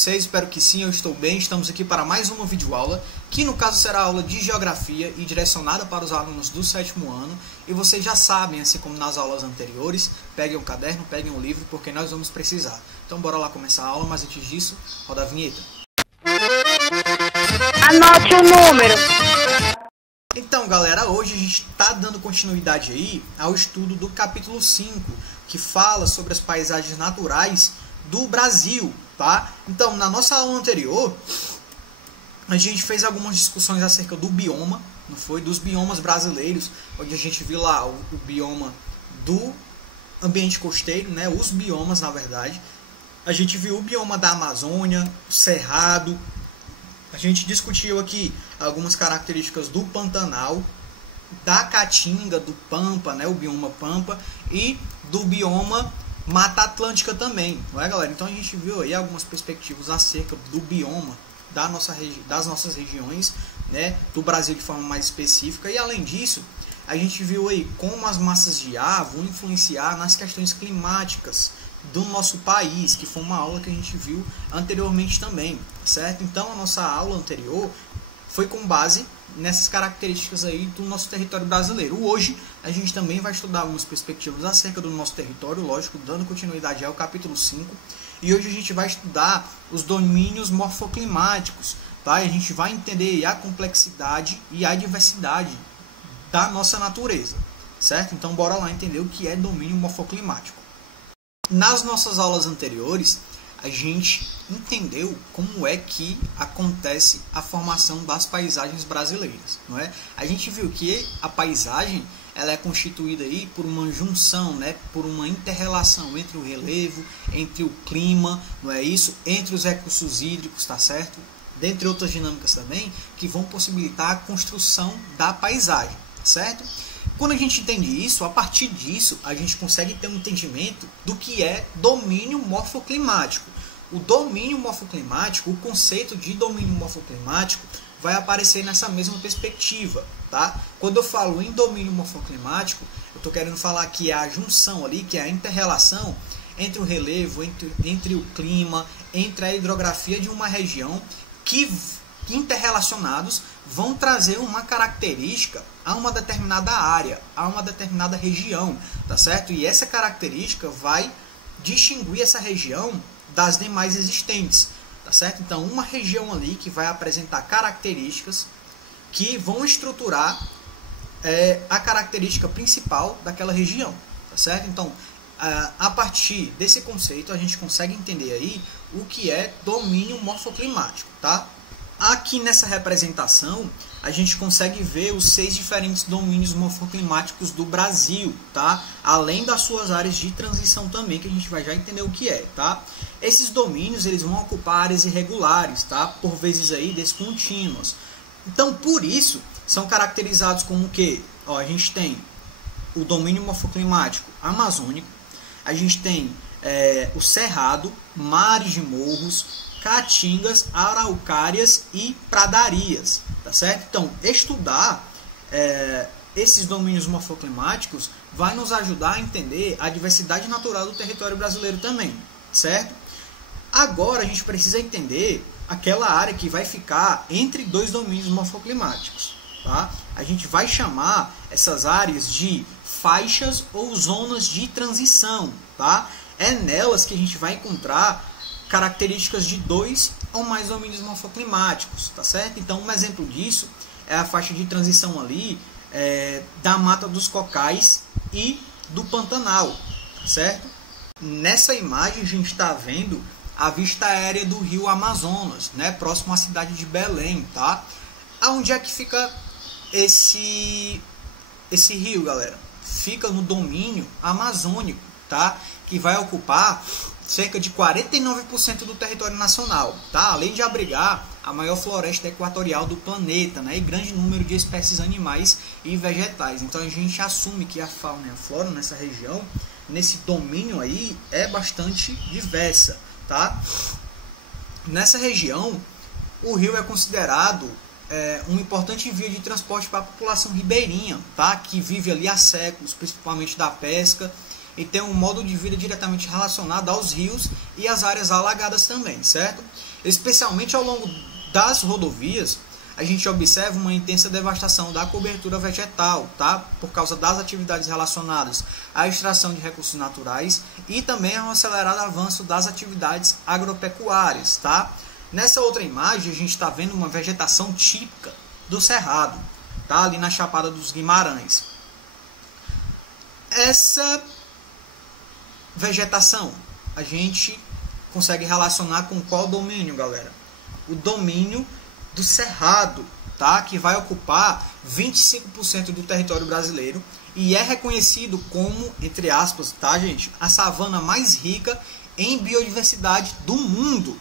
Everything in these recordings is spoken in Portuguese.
vocês? Espero que sim, eu estou bem. Estamos aqui para mais uma videoaula, que no caso será aula de Geografia e direcionada para os alunos do 7º ano. E vocês já sabem, assim como nas aulas anteriores, peguem um caderno, peguem um livro, porque nós vamos precisar. Então bora lá começar a aula, mas antes disso, roda a vinheta. Anote o número. Então galera, hoje a gente está dando continuidade aí ao estudo do capítulo 5, que fala sobre as paisagens naturais do Brasil, tá? Então, na nossa aula anterior, a gente fez algumas discussões acerca do bioma, não foi? Dos biomas brasileiros, onde a gente viu lá o bioma do ambiente costeiro, né? Os biomas, na verdade. A gente viu o bioma da Amazônia, o Cerrado. A gente discutiu aqui algumas características do Pantanal, da Caatinga, do Pampa, né? O bioma Pampa, e do bioma Mata Atlântica também, não é, galera? Então a gente viu aí algumas perspectivas acerca do bioma das nossas regiões, né, do Brasil de forma mais específica. E além disso, a gente viu aí como as massas de ar vão influenciar nas questões climáticas do nosso país, que foi uma aula que a gente viu anteriormente também, certo? Então a nossa aula anterior foi com base nessas características aí do nosso território brasileiro. Hoje a gente também vai estudar algumas perspectivas acerca do nosso território, lógico, dando continuidade ao capítulo 5. E hoje a gente vai estudar os domínios morfoclimáticos, tá? E a gente vai entender a complexidade e a diversidade da nossa natureza, certo? Então bora lá entender o que é domínio morfoclimático. Nas nossas aulas anteriores, a gente entendeu como é que acontece a formação das paisagens brasileiras, não é? A gente viu que a paisagem ela é constituída aí por uma junção, né, por uma inter-relação entre o relevo, entre o clima, não é isso? Entre os recursos hídricos, tá certo? Dentre outras dinâmicas também, que vão possibilitar a construção da paisagem, certo? Quando a gente entende isso, a partir disso, a gente consegue ter um entendimento do que é domínio morfoclimático. O domínio morfoclimático, o conceito de domínio morfoclimático vai aparecer nessa mesma perspectiva, tá? Quando eu falo em domínio morfoclimático, eu estou querendo falar que é a junção ali, que é a inter-relação entre o relevo, entre o clima, entre a hidrografia de uma região, que interrelacionados vão trazer uma característica a uma determinada área, a uma determinada região, tá certo? E essa característica vai distinguir essa região das demais existentes, tá certo? Então, uma região ali que vai apresentar características que vão estruturar a característica principal daquela região, tá certo? Então, a partir desse conceito, a gente consegue entender aí o que é domínio morfoclimático, tá? Aqui nessa representação, a gente consegue ver os 6 diferentes domínios morfoclimáticos do Brasil, tá? Além das suas áreas de transição também, que a gente vai já entender o que é, tá? Esses domínios, eles vão ocupar áreas irregulares, tá? Por vezes aí descontínuas. Então, por isso, são caracterizados como o quê? Ó, a gente tem o domínio morfoclimático amazônico, a gente tem o cerrado, mares de morros, caatingas, araucárias e pradarias, tá certo? Então, estudar esses domínios morfoclimáticos vai nos ajudar a entender a diversidade natural do território brasileiro também, certo? Agora a gente precisa entender aquela área que vai ficar entre dois domínios morfoclimáticos, tá? A gente vai chamar essas áreas de faixas ou zonas de transição, tá? É nelas que a gente vai encontrar características de 2 ou mais domínios morfoclimáticos, tá certo? Então, um exemplo disso é a faixa de transição ali da Mata dos Cocais e do Pantanal, tá certo? Nessa imagem a gente está vendo a vista aérea do rio Amazonas, né? Próximo à cidade de Belém, tá? Aonde é que fica esse rio, galera? Fica no domínio amazônico, tá? Que vai ocupar cerca de 49% do território nacional, tá? Além de abrigar a maior floresta equatorial do planeta, né? E grande número de espécies animais e vegetais. Então a gente assume que a fauna e a flora nessa região, nesse domínio aí, é bastante diversa, tá? Nessa região, o rio é considerado uma importante via de transporte para a população ribeirinha, tá? Que vive ali há séculos, principalmente da pesca, e tem um modo de vida diretamente relacionado aos rios e às áreas alagadas também, certo? Especialmente ao longo das rodovias, a gente observa uma intensa devastação da cobertura vegetal, tá? Por causa das atividades relacionadas à extração de recursos naturais e também um acelerado avanço das atividades agropecuárias, tá? Nessa outra imagem, a gente está vendo uma vegetação típica do Cerrado, tá? Ali na Chapada dos Guimarães. Essa vegetação a gente consegue relacionar com qual domínio, galera? O domínio do Cerrado, tá? Que vai ocupar 25% do território brasileiro e é reconhecido como, entre aspas, tá, gente, a savana mais rica em biodiversidade do mundo.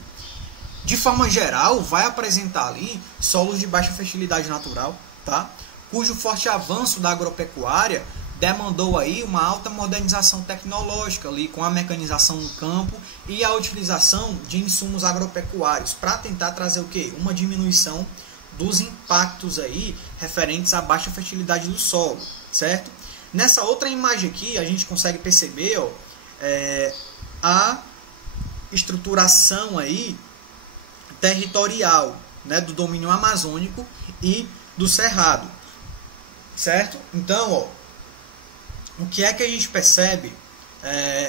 De forma geral, vai apresentar ali solos de baixa fertilidade natural, tá? Cujo forte avanço da agropecuária demandou aí uma alta modernização tecnológica ali, com a mecanização no campo e a utilização de insumos agropecuários para tentar trazer o quê? Uma diminuição dos impactos aí referentes à baixa fertilidade do solo, certo? Nessa outra imagem aqui a gente consegue perceber, ó, a estruturação aí territorial, né, do domínio amazônico e do Cerrado, certo? Então, ó, o que é que a gente percebe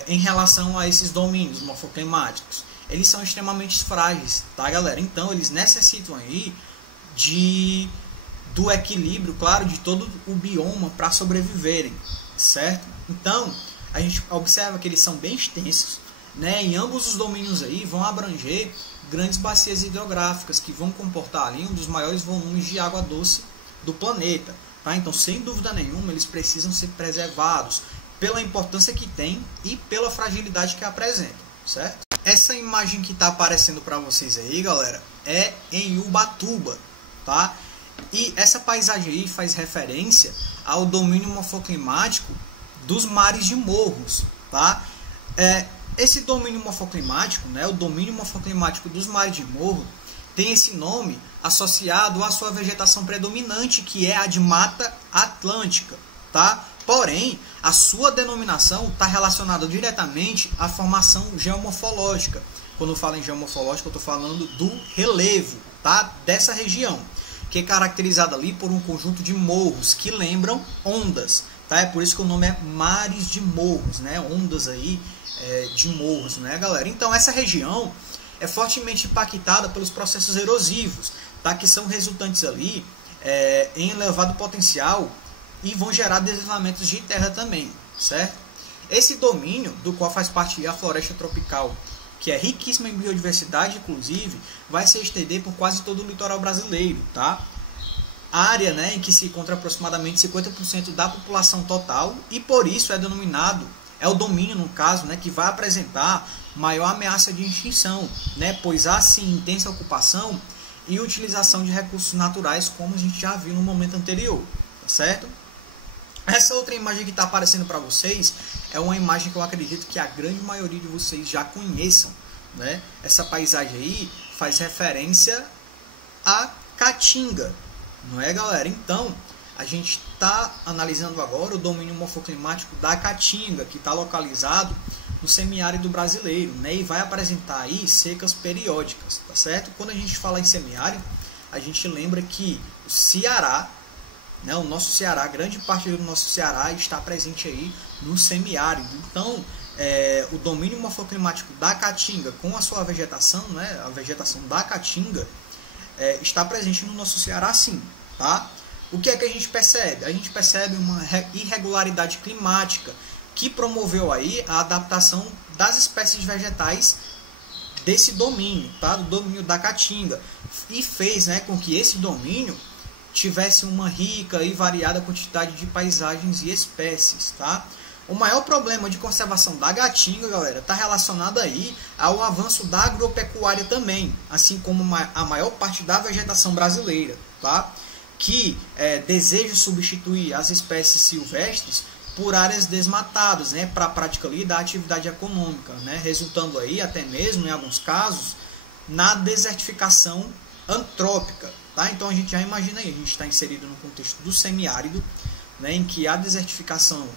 em relação a esses domínios morfoclimáticos? Eles são extremamente frágeis, tá, galera? Então, eles necessitam aí do equilíbrio, claro, de todo o bioma para sobreviverem, certo? Então, a gente observa que eles são bem extensos, né? Em ambos os domínios aí vão abranger grandes bacias hidrográficas que vão comportar ali um dos maiores volumes de água doce do planeta. Tá? Então, sem dúvida nenhuma, eles precisam ser preservados pela importância que tem e pela fragilidade que apresentam, certo? Essa imagem que está aparecendo para vocês aí, galera, é em Ubatuba, tá? E essa paisagem aí faz referência ao domínio morfoclimático dos mares de morros, tá? Esse domínio morfoclimático, né, o domínio morfoclimático dos mares de morro, tem esse nome associado à sua vegetação predominante, que é a de Mata Atlântica, tá? Porém, a sua denominação está relacionada diretamente à formação geomorfológica. Quando eu falo em geomorfológica, eu estou falando do relevo, tá? Dessa região, que é caracterizada ali por um conjunto de morros que lembram ondas, tá? É por isso que o nome é mares de morros, né? Ondas aí de morros, né, galera? Então, essa região é fortemente impactada pelos processos erosivos, tá? Que são resultantes ali em elevado potencial e vão gerar deslizamentos de terra também, certo? Esse domínio, do qual faz parte a floresta tropical, que é riquíssima em biodiversidade, inclusive, vai se estender por quase todo o litoral brasileiro, tá? Área, né, em que se encontra aproximadamente 50% da população total e por isso é denominado, é o domínio, no caso, né, que vai apresentar maior ameaça de extinção, né, pois há sim intensa ocupação e utilização de recursos naturais, como a gente já viu no momento anterior, tá certo? Essa outra imagem que está aparecendo para vocês é uma imagem que eu acredito que a grande maioria de vocês já conheçam, né? Essa paisagem aí faz referência à Caatinga, não é, galera? Então, a gente está analisando agora o domínio morfoclimático da Caatinga, que está localizado no semiárido brasileiro, né? E vai apresentar aí secas periódicas, tá certo? Quando a gente fala em semiárido, a gente lembra que o Ceará, né, o nosso Ceará, grande parte do nosso Ceará está presente aí no semiárido. Então, o domínio morfoclimático da Caatinga com a sua vegetação, né, a vegetação da Caatinga, está presente no nosso Ceará sim, tá? O que é que a gente percebe? A gente percebe uma irregularidade climática que promoveu aí a adaptação das espécies vegetais desse domínio, tá? Do domínio da Caatinga, e fez, né, com que esse domínio tivesse uma rica e variada quantidade de paisagens e espécies, tá? O maior problema de conservação da Caatinga, galera, está relacionado aí ao avanço da agropecuária também, assim como a maior parte da vegetação brasileira, tá? Que deseja substituir as espécies silvestres por áreas desmatadas, né, para a prática ali da atividade econômica, né, resultando aí até mesmo, em alguns casos, na desertificação antrópica. Tá? Então a gente já imagina aí, a gente está inserido no contexto do semiárido, né, em que a desertificação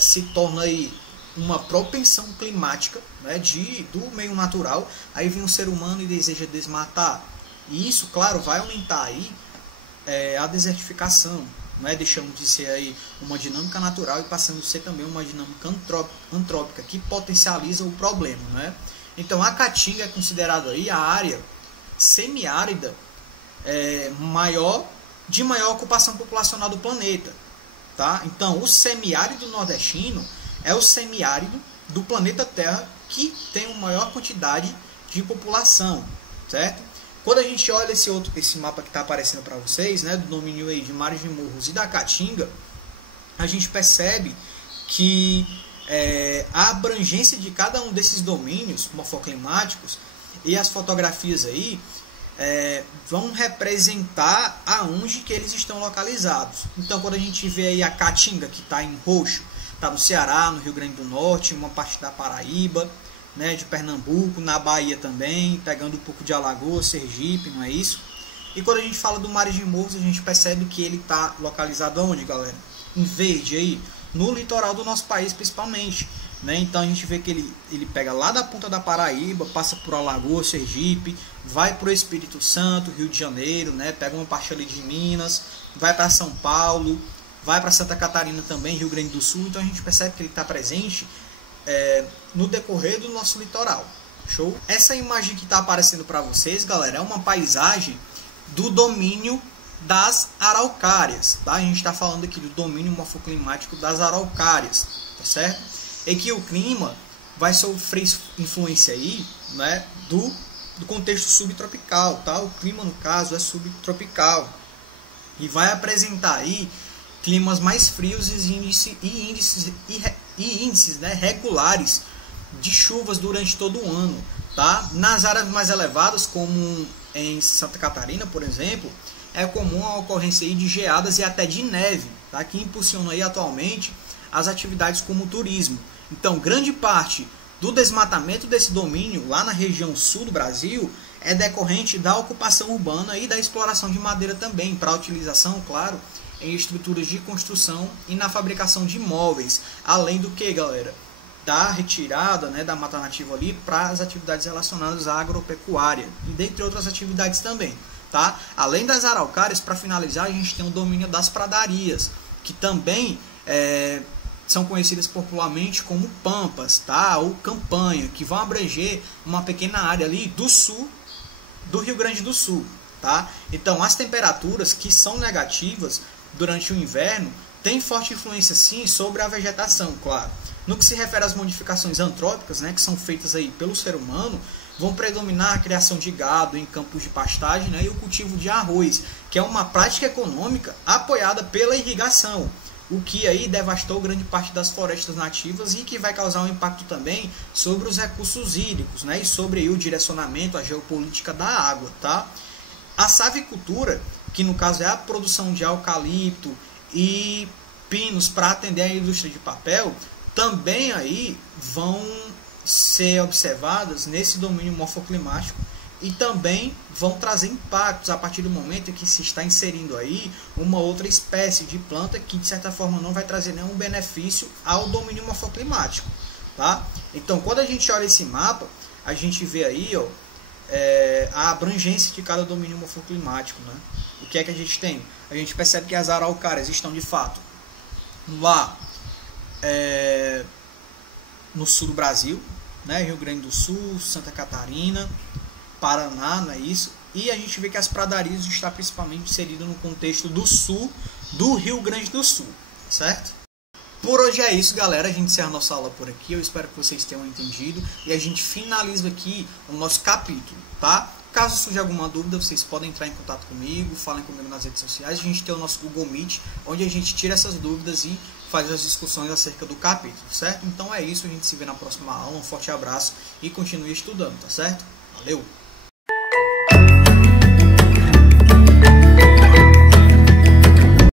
se torna aí uma propensão climática, né, do meio natural, aí vem um ser humano e deseja desmatar. E isso, claro, vai aumentar aí a desertificação, né, deixando de ser aí uma dinâmica natural e passando a ser também uma dinâmica antrópica, que potencializa o problema, né? Então a Caatinga é considerada aí a área semiárida de maior ocupação populacional do planeta, tá? Então o semiárido nordestino é o semiárido do planeta Terra que tem uma maior quantidade de população, certo? Quando a gente olha esse mapa que está aparecendo para vocês, né, do domínio aí de Mares de Morros e da Caatinga, a gente percebe que a abrangência de cada um desses domínios morfoclimáticos e as fotografias aí vão representar aonde que eles estão localizados. Então, quando a gente vê aí a Caatinga, que está em roxo, está no Ceará, no Rio Grande do Norte, uma parte da Paraíba, né, de Pernambuco, na Bahia também, pegando um pouco de Alagoas, Sergipe, não é isso? E quando a gente fala do Mares de Morros, a gente percebe que ele está localizado onde, galera? Em verde aí, no litoral do nosso país principalmente, né? Então a gente vê que ele pega lá da ponta da Paraíba, passa por Alagoas, Sergipe, vai para o Espírito Santo, Rio de Janeiro, né? Pega uma parte ali de Minas, vai para São Paulo, vai para Santa Catarina também, Rio Grande do Sul. Então a gente percebe que ele está presente no decorrer do nosso litoral. Show? Essa imagem que está aparecendo para vocês, galera, é uma paisagem do domínio das araucárias, tá? A gente está falando aqui do domínio morfoclimático das araucárias, tá certo? E que o clima vai sofrer influência aí, né, do contexto subtropical, tá? O clima, no caso, é subtropical e vai apresentar aí climas mais frios e índices, né, regulares de chuvas durante todo o ano, tá? Nas áreas mais elevadas, como em Santa Catarina, por exemplo, é comum a ocorrência aí de geadas e até de neve, tá? Que impulsiona aí atualmente as atividades como o turismo. Então, grande parte do desmatamento desse domínio lá na região sul do Brasil é decorrente da ocupação urbana e da exploração de madeira também, para utilização, claro, em estruturas de construção e na fabricação de móveis, além do que, galera, da retirada, né, da mata nativa ali para as atividades relacionadas à agropecuária e dentre outras atividades também, tá? Além das araucárias, para finalizar, a gente tem o domínio das pradarias, que também são conhecidas popularmente como pampas, tá? Ou campanha, que vão abranger uma pequena área ali do sul do Rio Grande do Sul, tá? Então, as temperaturas que são negativas durante o inverno têm forte influência, sim, sobre a vegetação, claro. No que se refere às modificações antrópicas, né, que são feitas aí pelo ser humano, vão predominar a criação de gado em campos de pastagem, né, e o cultivo de arroz, que é uma prática econômica apoiada pela irrigação, o que aí devastou grande parte das florestas nativas e que vai causar um impacto também sobre os recursos hídricos, né, e sobre aí o direcionamento, a geopolítica da água, tá? A savicultura, que no caso é a produção de eucalipto e pinos para atender a indústria de papel, também aí vão ser observadas nesse domínio morfoclimático e também vão trazer impactos a partir do momento em que se está inserindo aí uma outra espécie de planta que de certa forma não vai trazer nenhum benefício ao domínio morfoclimático, tá? Então, quando a gente olha esse mapa, a gente vê aí, ó, a abrangência de cada domínio morfoclimático, né? O que é que a gente tem? A gente percebe que as araucárias estão de fato lá no sul do Brasil, né? Rio Grande do Sul, Santa Catarina, Paraná, não é isso? E a gente vê que as pradarias estão principalmente inseridas no contexto do sul do Rio Grande do Sul, certo? Por hoje é isso, galera. A gente encerra a nossa aula por aqui. Eu espero que vocês tenham entendido. E a gente finaliza aqui o nosso capítulo, tá? Caso surja alguma dúvida, vocês podem entrar em contato comigo, falem comigo nas redes sociais. A gente tem o nosso Google Meet, onde a gente tira essas dúvidas e faz as discussões acerca do capítulo, certo? Então é isso, a gente se vê na próxima aula. Um forte abraço e continue estudando, tá certo? Valeu!